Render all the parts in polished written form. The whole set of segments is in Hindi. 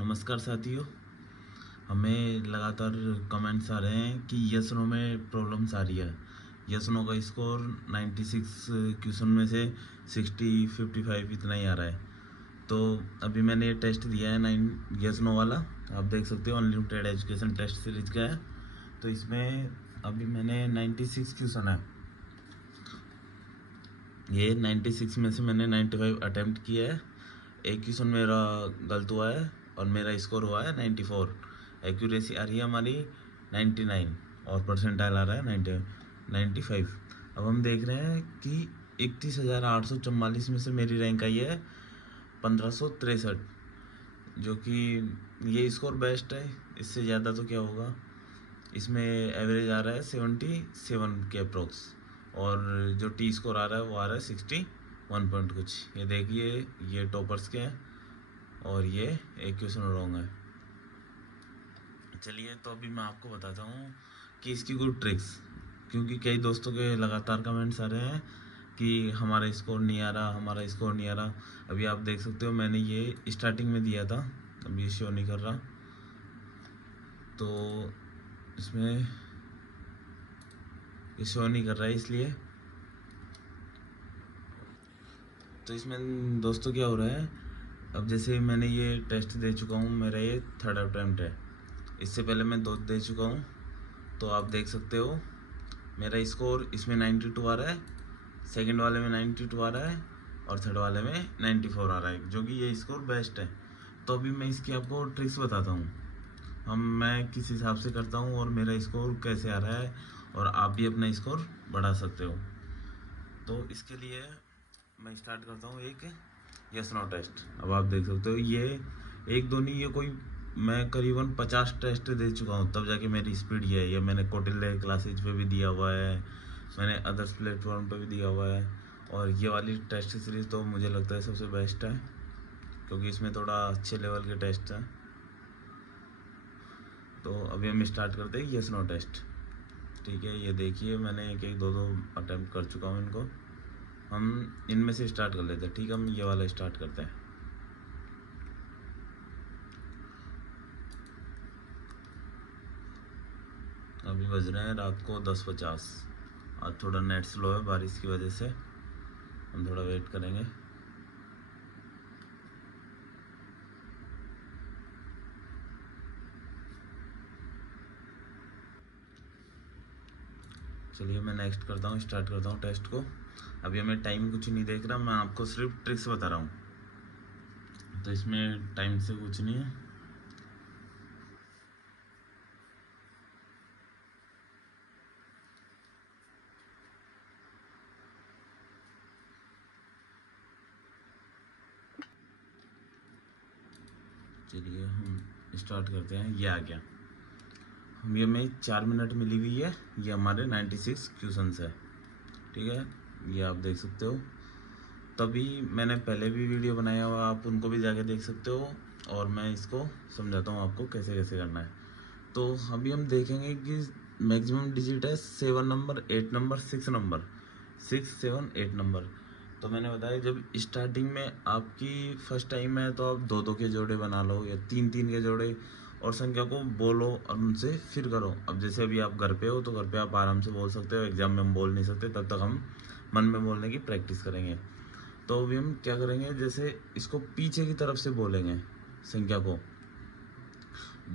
नमस्कार साथियों। हमें लगातार कमेंट्स आ रहे हैं कि यस नो में प्रॉब्लम्स आ रही है। यस नो का स्कोर 96 क्वेश्चन में से 60 55 इतना ही आ रहा है। तो अभी मैंने ये टेस्ट दिया है 9 यस नो वाला। आप देख सकते हो अनलिमिटेड एजुकेशन टेस्ट सीरीज का है। तो इसमें अभी मैंने 96 क्वेश्चन है। ये 96 में से मैंने 95 अटैम्प्ट किया है। एक क्वेश्चन मेरा गलत हुआ है और मेरा स्कोर हुआ है 94। एक्यूरेसी आ रही है हमारी 99 और परसेंटाइल आ रहा है 95। अब हम देख रहे हैं कि 31,844 में से मेरी रैंक आई है 1563, जो कि ये स्कोर बेस्ट है। इससे ज़्यादा तो क्या होगा। इसमें एवरेज आ रहा है 77 के अप्रोक्स, और जो टी स्कोर आ रहा है वो आ रहा है 61 पॉइंट कुछ। ये देखिए, ये टॉपर्स के हैं और ये एक क्वेश्चन रॉन्ग है। चलिए, तो अभी मैं आपको बताता हूँ कि इसकी गुड ट्रिक्स, क्योंकि कई दोस्तों के लगातार कमेंट्स आ रहे हैं कि हमारा स्कोर नहीं आ रहा, हमारा स्कोर नहीं आ रहा। अभी आप देख सकते हो मैंने ये स्टार्टिंग में दिया था, अभी ये शो नहीं कर रहा। तो इसमें ये शो नहीं कर रहा है इसलिए। तो इसमें दोस्तों क्या हो रहा है, अब जैसे मैंने ये टेस्ट दे चुका हूँ, मेरा ये थर्ड अटैम्प्ट है। इससे पहले मैं 2 दे चुका हूँ। तो आप देख सकते हो मेरा स्कोर इसमें 92 आ रहा है, सेकंड वाले में 92 आ रहा है और थर्ड वाले में 94 आ रहा है, जो कि ये स्कोर बेस्ट है। तो अभी मैं इसकी आपको ट्रिक्स बताता हूँ, मैं किस हिसाब से करता हूँ और मेरा स्कोर कैसे आ रहा है, और आप भी अपना स्कोर बढ़ा सकते हो। तो इसके लिए मैं स्टार्ट करता हूँ एक यस नो टेस्ट। अब आप देख सकते हो ये एक दो नहीं, ये कोई मैं करीबन 50 टेस्ट दे चुका हूँ, तब जाके मेरी स्पीड ये मैंने कौटिल्य क्लासेज पे भी दिया हुआ है, मैंने अदर्स प्लेटफॉर्म पे भी दिया हुआ है। और ये वाली टेस्ट सीरीज़ तो मुझे लगता है सबसे बेस्ट है, क्योंकि इसमें थोड़ा अच्छे लेवल के टेस्ट हैं। तो अभी हम स्टार्ट करते हैं यस नो टेस्ट। ठीक है, ये देखिए मैंने एक एक दो दो अटैम्प्ट कर चुका हूँ इनको। हम इनमें से स्टार्ट कर लेते हैं। ठीक है, हम ये वाला स्टार्ट करते हैं। अभी बज रहे हैं रात को 10:50। आज थोड़ा नेट स्लो है बारिश की वजह से, हम थोड़ा वेट करेंगे। चलिए, मैं नेक्स्ट करता हूँ, स्टार्ट करता हूँ टेस्ट को। अभी हमें टाइम कुछ नहीं देख रहा, मैं आपको सिर्फ ट्रिक्स बता रहा हूँ, तो इसमें टाइम से कुछ नहीं है। चलिए हम स्टार्ट करते हैं। ये आ गया, हम ये में 4 मिनट मिली हुई है। ये हमारे 96 क्वेश्चंस है। ठीक है, ये आप देख सकते हो। तभी मैंने पहले भी वीडियो बनाया हुआ, आप उनको भी जाके देख सकते हो, और मैं इसको समझाता हूँ आपको कैसे कैसे करना है। तो अभी हम देखेंगे कि मैक्सिमम डिजिट है 7 नंबर, 8 नंबर, 6 नंबर, 6 7 8 नंबर। तो मैंने बताया जब स्टार्टिंग में आपकी फर्स्ट टाइम है तो आप 2 2 के जोड़े बना लो या 3 3 के जोड़े, और संख्या को बोलो और उनसे फिर करो। अब जैसे अभी आप घर पे हो तो घर पे आप आराम से बोल सकते हो, एग्जाम में हम बोल नहीं सकते, तब तक हम मन में बोलने की प्रैक्टिस करेंगे। तो अभी हम क्या करेंगे, जैसे इसको पीछे की तरफ से बोलेंगे संख्या को,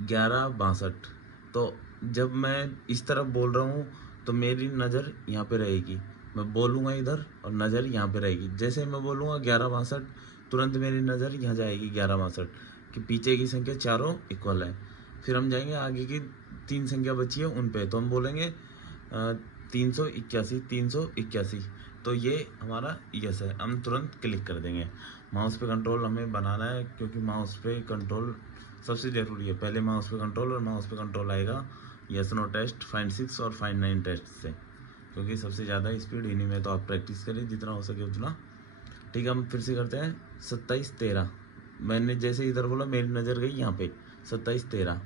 1162। तो जब मैं इस तरफ बोल रहा हूँ तो मेरी नज़र यहाँ पे रहेगी, मैं बोलूँगा इधर और नज़र यहाँ पे रहेगी। जैसे मैं बोलूँगा 1162, तुरंत मेरी नज़र यहाँ जाएगी 1162 कि पीछे की संख्या चारों इक्वल है। फिर हम जाएंगे आगे की 3 संख्या बची है उन पे, तो हम बोलेंगे 381 381। तो ये हमारा यस है, हम तुरंत क्लिक कर देंगे। माउस पे कंट्रोल हमें बनाना है, क्योंकि माउस पे कंट्रोल सबसे ज़रूरी है। पहले माउस पे कंट्रोल, और माउस पे कंट्रोल आएगा यस नो टेस्ट, फाइंड 6 और फाइंड 9 टेस्ट से, क्योंकि सबसे ज़्यादा स्पीड इन्हीं में। तो आप प्रैक्टिस करें जितना हो सके उतना। ठीक है, हम फिर से करते हैं 27 13। मैंने जैसे इधर बोला मेरी नज़र गई यहाँ पे 27 13,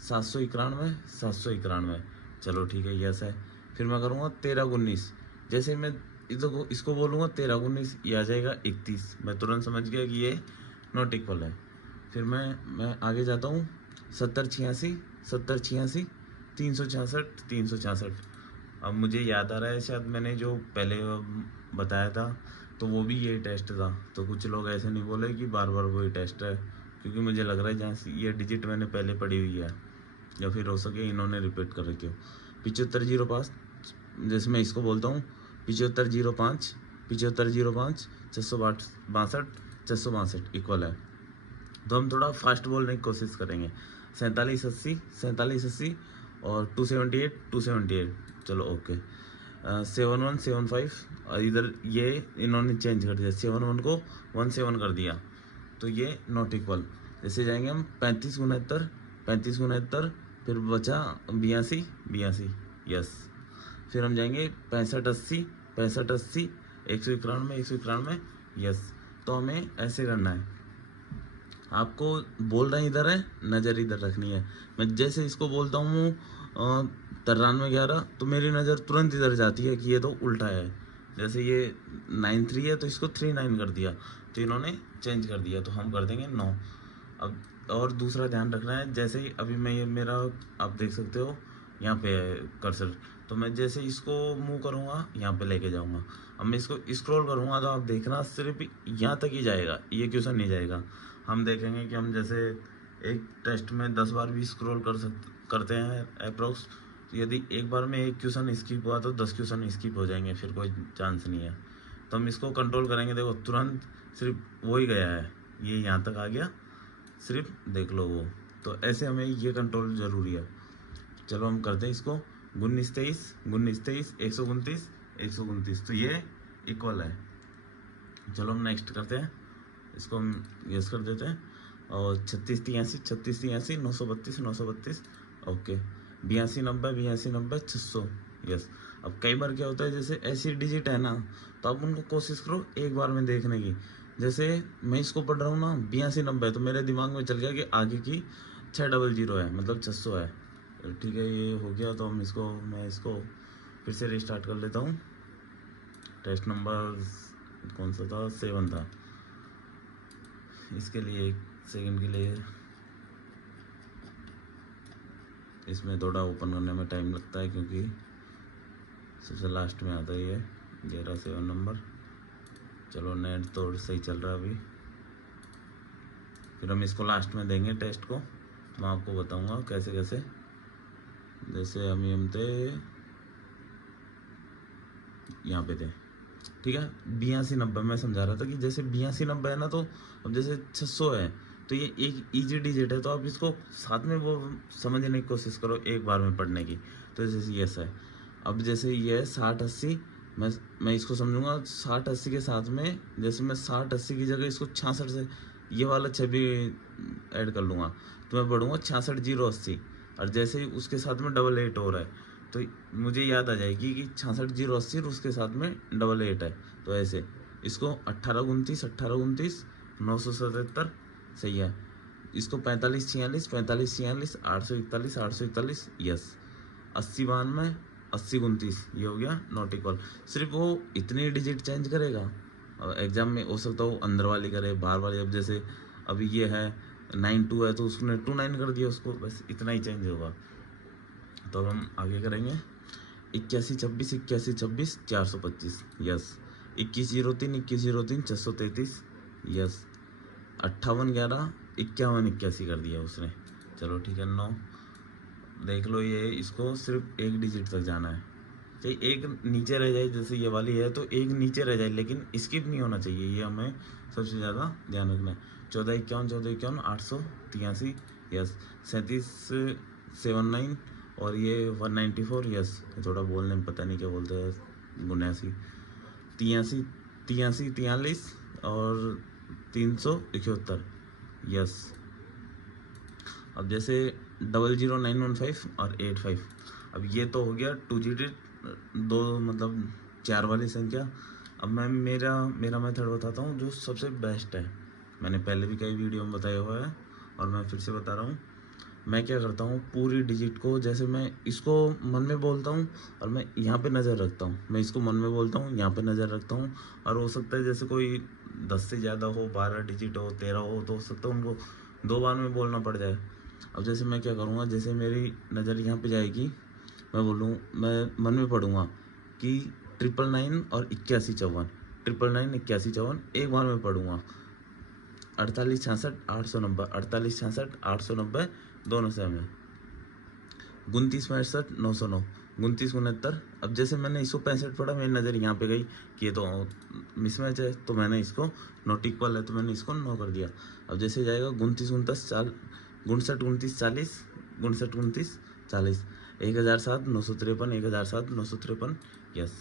791 791। चलो ठीक है, यस है। फिर मैं करूँगा 13 19। जैसे मैं इधर इसको बोलूँगा 13 19, ये आ जाएगा 31। मैं तुरंत समझ गया कि ये नॉट इक्वल है। फिर मैं आगे जाता हूँ, 70 86 70 86 366 366। अब मुझे याद आ रहा है शायद मैंने जो पहले बताया था तो वो भी यही टेस्ट था, तो कुछ लोग ऐसे नहीं बोले कि बार बार वही टेस्ट है, क्योंकि मुझे लग रहा है जहाँ से ये डिजिट मैंने पहले पढ़ी हुई है, या फिर हो सके इन्होंने रिपीट कर रखी हो। 7505, जैसे मैं इसको बोलता हूँ 7505 7505 662 662 इक्वल है। तो हम थोड़ा फास्ट बोलने की कोशिश करेंगे। 47 80 और 278 चलो ओके। 7175 और इधर ये इन्होंने चेंज कर दिया, 71 को 17 कर दिया, तो ये नॉट इक्वल। जैसे जाएंगे हम 35 69, फिर बचा 82 यस। फिर हम जाएंगे 65 80 191 यस। तो हमें ऐसे करना है, आपको बोल रहे इधर है, नज़र इधर रखनी है। मैं जैसे इसको बोलता हूँ 93 11, तो मेरी नज़र तुरंत इधर जाती है कि ये तो उल्टा है। जैसे ये 93 है तो इसको 39 कर दिया, तो इन्होंने चेंज कर दिया, तो हम कर देंगे 9। अब और दूसरा ध्यान रखना है, जैसे ही अभी मैं ये मेरा आप देख सकते हो यहाँ पे है कर्सर, तो मैं जैसे इसको मूव करूँगा यहाँ पे लेके जाऊँगा। अब मैं इसको स्क्रॉल करूँगा तो आप देखना सिर्फ यहाँ तक ही जाएगा, ये क्वेश्चन नहीं जाएगा। हम देखेंगे कि हम जैसे एक टेस्ट में 10 बार भी स्क्रॉल करते हैं अप्रोक्स, यदि एक बार में एक क्वेश्चन स्किप हुआ तो 10 क्वेश्चन स्किप हो जाएंगे, फिर कोई चांस नहीं है। तो हम इसको कंट्रोल करेंगे, देखो तुरंत सिर्फ वो ही गया है, ये यहाँ तक आ गया, सिर्फ देख लो वो। तो ऐसे हमें ये कंट्रोल ज़रूरी है। चलो हम करते हैं इसको 19 23 129 129, तो ये इक्वल है। चलो हम नेक्स्ट करते हैं, इसको हम यस कर देते हैं। और 36 83 932 ओके। 82 90 600 यस। अब कई बार क्या होता है, जैसे ऐसी डिजिट है ना, तो आप उनको कोशिश करो एक बार में देखने की। जैसे मैं इसको पढ़ रहा हूँ ना 82 90, तो मेरे दिमाग में चल गया कि आगे की 600 है, मतलब 600 है। ठीक है, ये हो गया। तो हम इसको मैं इसको फिर से रिस्टार्ट कर लेता हूँ। टेस्ट नंबर कौन सा था, 7 था। इसके लिए 1 सेकंड के लिए इसमें थोड़ा ओपन करने में टाइम लगता है, क्योंकि सबसे लास्ट में आता है ये 7 नंबर। चलो नेट तो सही चल रहा है अभी। फिर हम इसको लास्ट में देंगे टेस्ट को, मैं आपको बताऊंगा कैसे कैसे। जैसे हम थे यहाँ पे थे, ठीक है। 82 90 मैं समझा रहा था कि जैसे 82 90 है ना, तो अब जैसे 600 है, तो ये एक इजी डिजिट है, तो आप इसको साथ में वो समझने की कोशिश करो एक बार में पढ़ने की। तो जैसे यस है, अब जैसे ये है 60 80, मैं इसको समझूंगा 60 80 के साथ में। जैसे मैं 60 80 की जगह इसको 66 से ये वाला 6 भी ऐड कर लूँगा, तो मैं पढ़ूँगा 66 0 80। और जैसे ही उसके साथ में 88 हो रहा है, तो मुझे याद आ जाएगी कि 66 0 80 और उसके साथ में 88 है। तो ऐसे इसको 18 29 977 सही है। इसको 45 46 841 841 यस। 80 92 80 29 ये हो गया नॉट इक्वल। सिर्फ वो इतनी डिजिट चेंज करेगा। एग्जाम में हो सकता हो अंदर वाली करे बाहर वाली। अब जैसे अभी ये है 92 है, तो उसने 29 कर दिया उसको, बस इतना ही चेंज होगा। तो अब हम आगे करेंगे 81 26 425 यस। 21 03 633 यस। 58 11 51 81 कर दिया उसने। चलो ठीक है 9 देख लो। ये इसको सिर्फ एक डिजिट तक जाना है, चाहे एक नीचे रह जाए, जैसे ये वाली है तो एक नीचे रह जाए, लेकिन स्किप नहीं होना चाहिए, ये हमें सबसे ज़्यादा ध्यान रखना है। 14 51 883 यस। 37 79 और ये 194 यस। थोड़ा बोलने में पता नहीं क्या बोलते हैं, 79 83 83 43 और 371 यस। अब जैसे 00915 और 85, अब ये तो हो गया 2 डिजिट, दो मतलब 4 वाली संख्या। अब मैं मेरा मेथड बताता हूँ जो सबसे बेस्ट है। मैंने पहले भी कई वीडियो में बताया हुआ है और मैं फिर से बता रहा हूँ। मैं क्या करता हूँ, पूरी डिजिट को जैसे मैं इसको मन में बोलता हूँ और मैं यहाँ पे नज़र रखता हूँ। मैं इसको मन में बोलता हूँ, यहाँ पे नज़र रखता हूँ। और हो सकता है जैसे कोई 10 से ज़्यादा हो, 12 डिजिट हो, 13 हो, तो हो सकता है उनको 2 बार में बोलना पड़ जाए। अब जैसे मैं क्या करूँगा, जैसे मेरी नज़र यहाँ पे जाएगी, मैं बोलूँ, मैं मन में पढ़ूँगा कि 999 और 8154, 999 8154 एक बार में पढ़ूँगा। 4866 890, 4866 890 दोनों सेम है। 29 65 909, 29 69। अब जैसे मैंने 165 पढ़ा, मेरी नज़र यहाँ पे गई कि ये तो मिसमैच है, तो मैंने इसको नॉट इक्वल है, तो मैंने इसको 9 कर दिया। अब जैसे जाएगा 29 29 4, 59 29 40, 59 29 40, 1007 953, 1007 953। यस।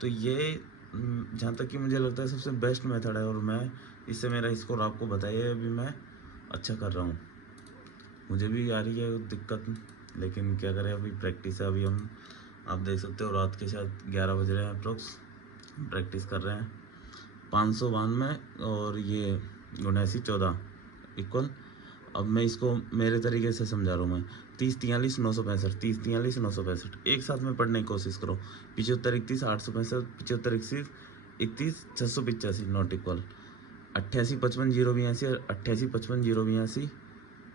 तो ये जहाँ तक कि मुझे लगता है सबसे बेस्ट मेथड है, और मैं इससे मेरा स्कोर आपको बताइए, अभी मैं अच्छा कर रहा हूँ। मुझे भी आ रही है दिक्कत, लेकिन क्या करें, अभी प्रैक्टिस है। अभी हम, आप देख सकते हो, रात के शायद 11 बज रहे हैं अप्रोक्स, प्रैक्टिस कर रहे हैं। 592 और ये 79 14 इक्वल। अब मैं इसको मेरे तरीके से समझा रहा हूँ मैं। 30 43 965, 30 43 965 एक साथ में पढ़ने की कोशिश करो। 75 31 865, 75 31 31 685 नॉट इक्वल। 88 55 082 और 88 55 082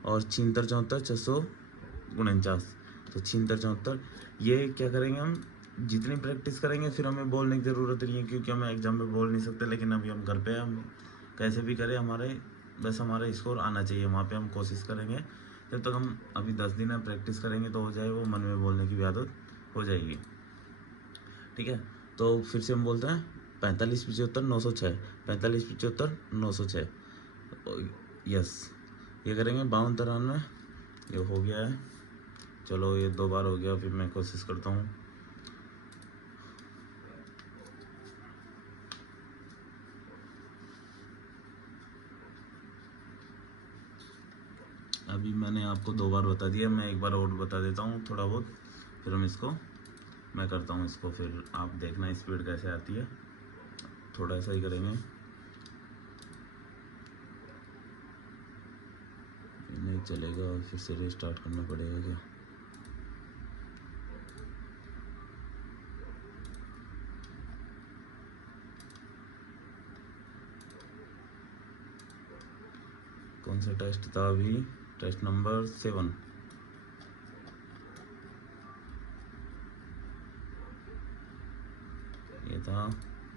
और 76 74 649। तो 76 74, ये क्या करेंगे हम, जितनी प्रैक्टिस करेंगे फिर हमें बोलने की ज़रूरत नहीं है, क्योंकि हम एग्जाम में बोल नहीं सकते। लेकिन अभी हम घर पे हैं, हम कैसे भी करें, हमारा स्कोर आना चाहिए, वहाँ पे हम कोशिश करेंगे। जब तक हम अभी 10 दिन में प्रैक्टिस करेंगे तो हो जाए, वो मन में बोलने की भी आदत हो जाएगी। ठीक है, तो फिर से हम बोलते हैं 45 75 906, 45 75 906। यस, ये करेंगे 52 93। ये हो गया है, चलो ये 2 बार हो गया, फिर मैं कोशिश करता हूँ। अभी मैंने आपको 2 बार बता दिया, मैं एक बार और बता देता हूँ थोड़ा बहुत, फिर हम इसको, मैं करता हूँ इसको, फिर आप देखना स्पीड कैसे आती है। थोड़ा सा ही करेंगे, नहीं चलेगा, और फिर से रिस्टार्ट करना पड़ेगा क्या? कौन सा टेस्ट था अभी? टेस्ट नंबर 7 ये था।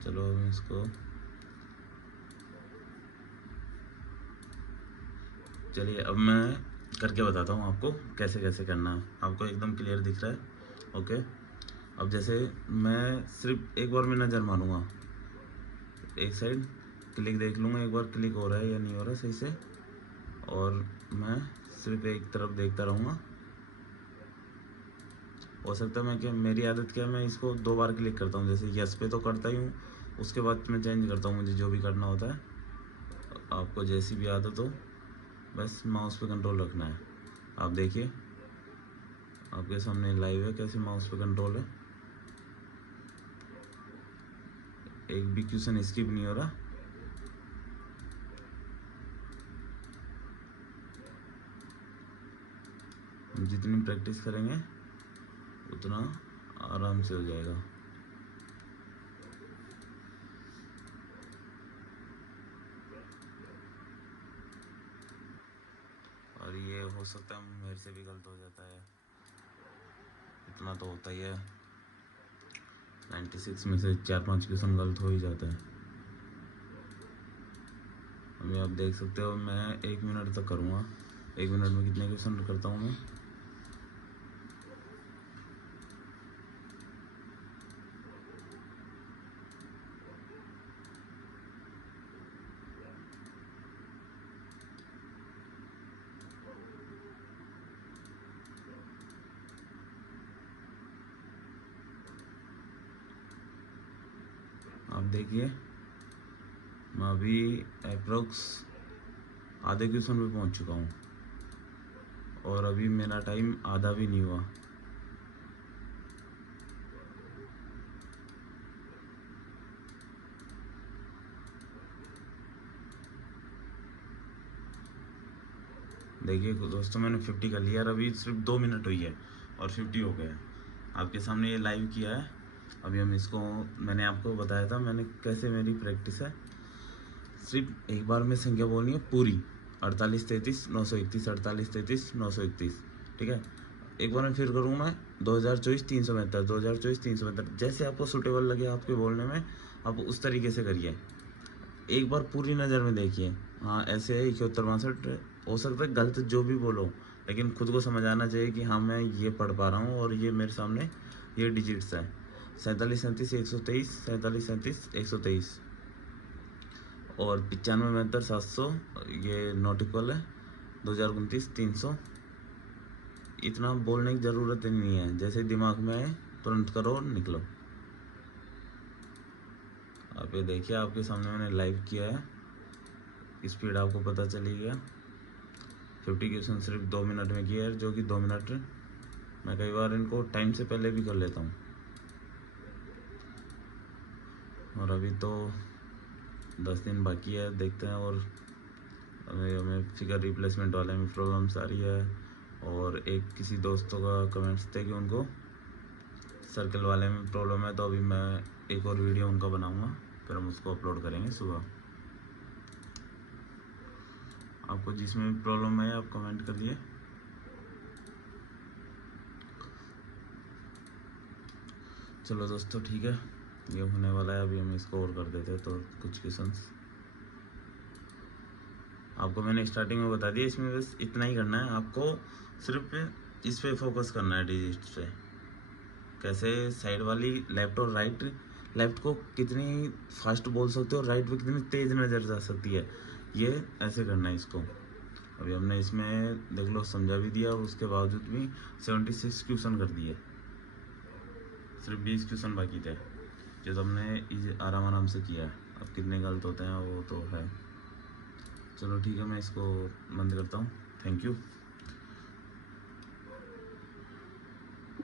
चलो हम इसको, चलिए अब मैं करके बताता हूँ आपको कैसे कैसे करना है। आपको एकदम क्लियर दिख रहा है? ओके। अब जैसे मैं सिर्फ एक बार में नज़र मारूंगा, एक साइड क्लिक देख लूँगा एक बार, क्लिक हो रहा है या नहीं हो रहा सही से, और मैं सिर्फ एक तरफ देखता रहूँगा। हो सकता है मैं, क्या मेरी आदत क्या है, मैं इसको 2 बार क्लिक करता हूँ। जैसे यस पे तो करता ही हूँ, उसके बाद मैं चेंज करता हूँ, मुझे जो भी करना होता है। आपको जैसी भी आदत हो, बस माउस पे कंट्रोल रखना है। आप देखिए, आपके सामने लाइव है कैसे माउस पे कंट्रोल है, एक भी क्वेश्चन स्किप नहीं हो रहा। जितनी प्रैक्टिस करेंगे उतना आराम से हो जाएगा। और ये हो सकता है मेरे से भी गलत हो जाता है, इतना तो होता ही है। 96 में से 4-5 क्वेश्चन गलत हो ही जाता है। अभी आप देख सकते हो, मैं 1 मिनट तक करूँगा। 1 मिनट में कितने क्वेश्चन करता हूँ मैं? आप देखिए, मैं अभी अप्रोक्स आधे क्वेश्चन पे पहुंच चुका हूँ, और अभी मेरा टाइम आधा भी नहीं हुआ। देखिए दोस्तों, मैंने 50 कर लिया, और अभी सिर्फ 2 मिनट हुई है और 50 हो गया। आपके सामने ये लाइव किया है। अभी हम इसको, मैंने आपको बताया था मैंने कैसे मेरी प्रैक्टिस है। सिर्फ एक बार में संख्या बोलनी है पूरी, 4833 931 4833 931, ठीक है। एक बार मैं फिर करूँ मैं 2024 372 2024 372, जैसे आपको सूटेबल लगे आपके बोलने में आप उस तरीके से करिए। एक बार पूरी नज़र में देखिए। हाँ ऐसे है 71 62, हो सकता है गलत जो भी बोलो, लेकिन खुद को समझ आना चाहिए कि हाँ मैं ये पढ़ पा रहा हूँ और ये मेरे सामने ये डिजिट्स है। 47 37 123 47 37 123 और 95 72 700, ये नॉट इक्वल है। 2029 300। इतना बोलने की ज़रूरत ही नहीं है, जैसे दिमाग में आए तुरंत करो और निकलो। आप ये देखिए आपके सामने मैंने लाइव किया है, स्पीड आपको पता चली गया। 50 क्वेश्चन सिर्फ 2 मिनट में किया है, जो कि 2 मिनट मैं कई बार इनको टाइम से पहले भी कर लेता हूँ। और अभी तो 10 दिन बाकी है, देखते हैं। और हमें फिगर रिप्लेसमेंट वाले में प्रॉब्लम्स आ रही है, और एक किसी दोस्तों का कमेंट्स थे कि उनको सर्कल वाले में प्रॉब्लम है, तो अभी मैं एक और वीडियो उनका बनाऊंगा, फिर हम उसको अपलोड करेंगे सुबह। आपको जिसमें भी प्रॉब्लम है आप कमेंट करिए। चलो दोस्तों ठीक है, ये होने वाला है। अभी हम इसको और कर देते हैं तो कुछ क्वेश्चंस आपको मैंने स्टार्टिंग में बता दिया। इसमें बस इतना ही करना है, आपको सिर्फ इस पे फोकस करना है, डिजिट्स पे। कैसे साइड वाली लेफ्ट और राइट, लेफ्ट को कितनी फास्ट बोल सकते हो, राइट पे कितनी तेज नज़र जा सकती है, ये ऐसे करना है इसको। अभी हमने इसमें देख लो समझा भी दिया, और उसके बावजूद भी 76 क्वेश्चन कर दिए। सिर्फ 20 क्वेश्चन बाकी थे, जो तो हमने आराम आराम से किया है। अब कितने गलत होते हैं वो तो है। चलो ठीक है, मैं इसको बंद करता हूँ। Thank you.